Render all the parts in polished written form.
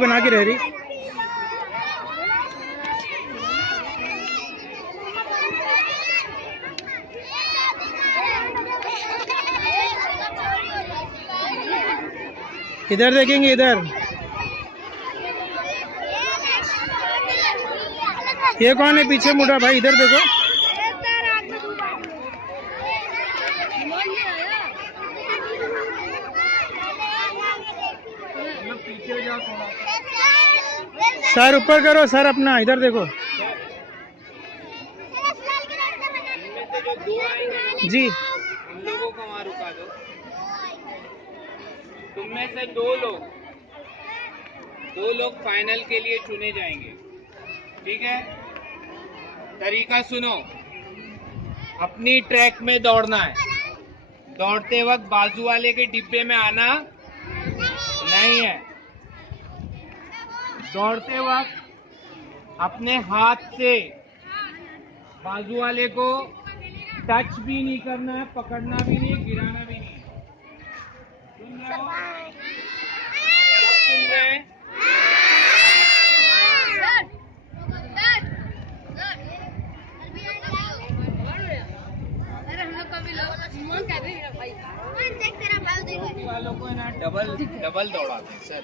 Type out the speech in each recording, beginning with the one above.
बना के रह रही। इधर देखेंगे, इधर ये कौन है पीछे मुड़ा भाई, इधर देखो। सर ऊपर करो सर अपना, इधर देखो जी। उन लोगों को वहां रुका दो। तुम में से दो लोग फाइनल के लिए चुने जाएंगे, ठीक है? तरीका सुनो, अपनी ट्रैक में दौड़ना है। दौड़ते वक्त बाजू वाले के डिब्बे में आना नहीं है। दौड़ते वक्त अपने हाथ से बाजू वाले को टच भी नहीं करना है, पकड़ना भी नहीं, गिराना भी नहीं। सुन रहे हो? सब सुन रहे हैं? वालों को ना डबल दौड़ाते हैं सर।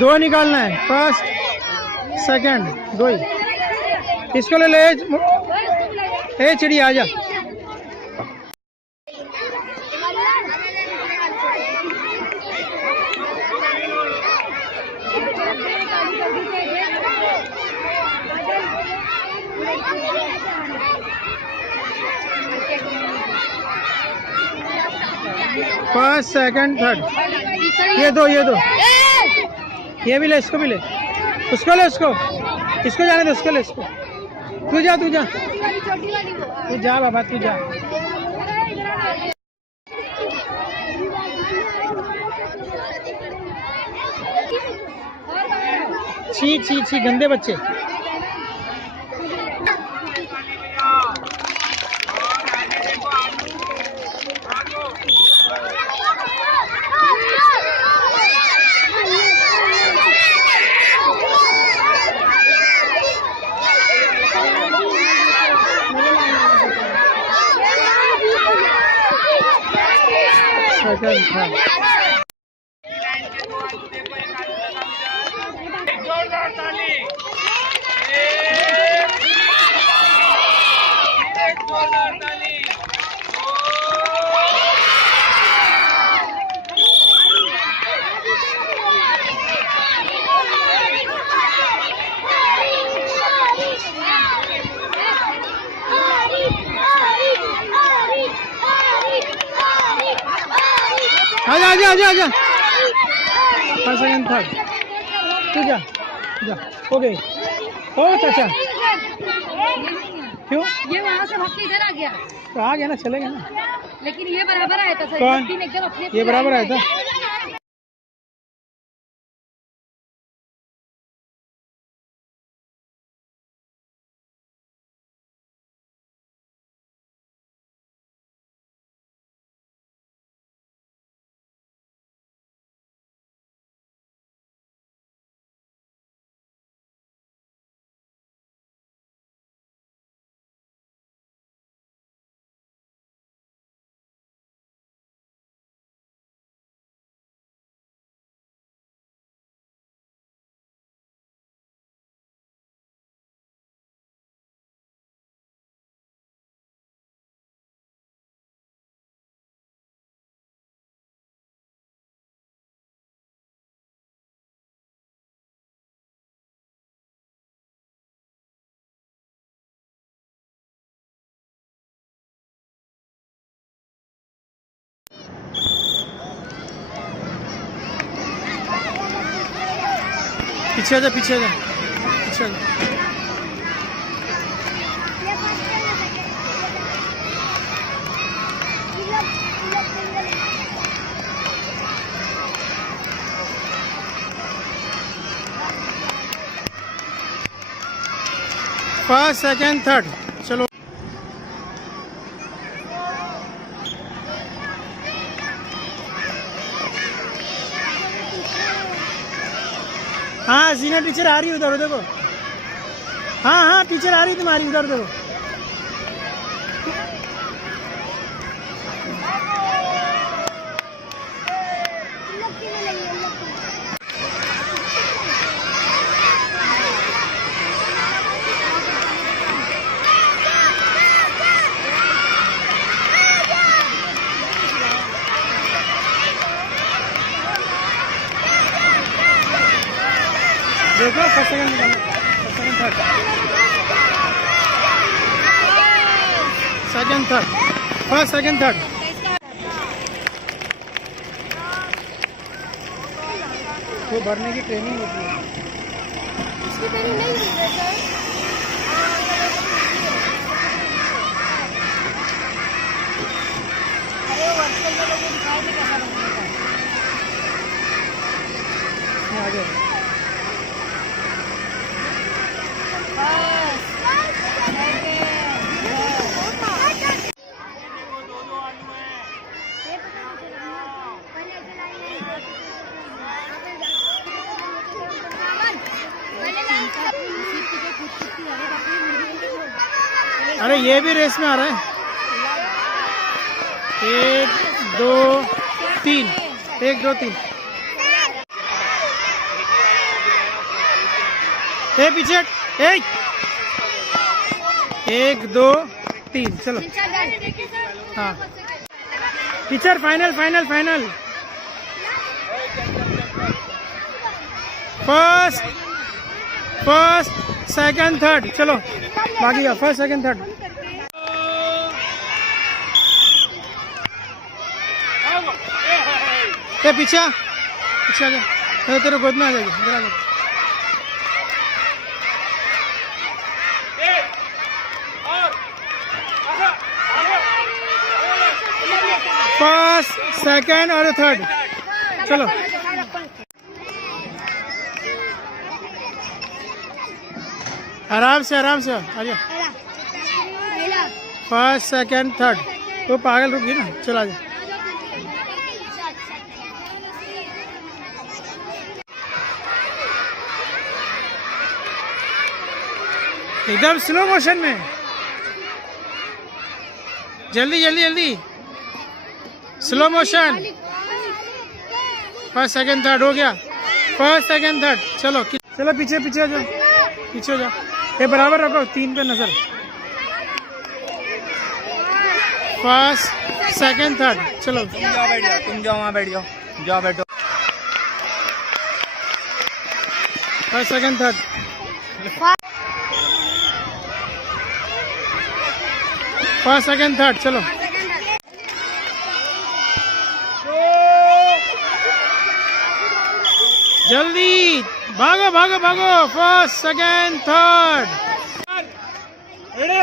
दो निकालना है, फर्स्ट सेकंड दो ही। इसको ले ले, ए चिड़िया आजा। फर्स्ट सेकंड थर्ड, ये दो ये भी ले, इसको भी ले, उसको ले, इसको जाने दे, उसको ले, इसको। तू जा बाबा, तू जा। छी गंदे बच्चे। जोरदार ताली, जोरदार ताली। आजा। फर्स्ट सेकंड थर्ड, तू जा हो गई। ओ चाचा क्यों? ये वहाँ से भाग के इधर आ गया। तो आ गया ना, चलेगा ना। लेकिन ये बराबर आया था सर। कौन? एकदम अपने ये बराबर आया था। पीछे आ जा, पीछे आ जा, पीछे आ जा। फर्स्ट सेकंड थर्ड चलो। हाँ जीना टीचर आ रही है उधर देखो। हाँ हाँ टीचर आ रही है तुम्हारी उधर देखो। देखो first second third second third first second third. वो भरने की ट्रेनिंग होती है। इसकी ट्रेनिंग नहीं हुई है सर। अरे वर्चुअल में लोगों को दिखाए थे कैसा बनता है। आगे अरे ये भी रेस में आ रहा है। 1 2 3 1 2 3 ए पीछे 1 2 3 चलो। हाँ teacher final final final first second third चलो बाकी का फर्स्ट सेकंड थर्ड। ए पीछे आ जा तेरे गोद में आ जाएगी इधर आ जा। फर्स्ट सेकंड और थर्ड चलो। आराम से आ जा। फर्स्ट सेकंड थर्ड तो पागल रुक गई ना चला जा। एकदम स्लो मोशन में जल्दी जल्दी जल्दी slow motion. First second third हो गया। फर्स्ट सेकंड थर्ड चलो चलो पीछे पीछे जाओ पीछे जाओ। ये बराबर रखो 3 पे नजर। फर्स्ट सेकंड थर्ड चलो। तुम जाओ वहाँ बैठ जाओ बैठो। First second third first second third चलो। जल्दी भागो भागो भागो। फर्स्ट सेकंड थर्ड अरे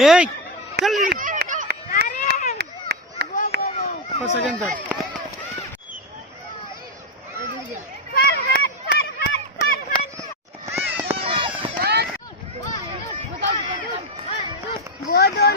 एक चल फर्स्ट सेकंड थर्ड। वो दो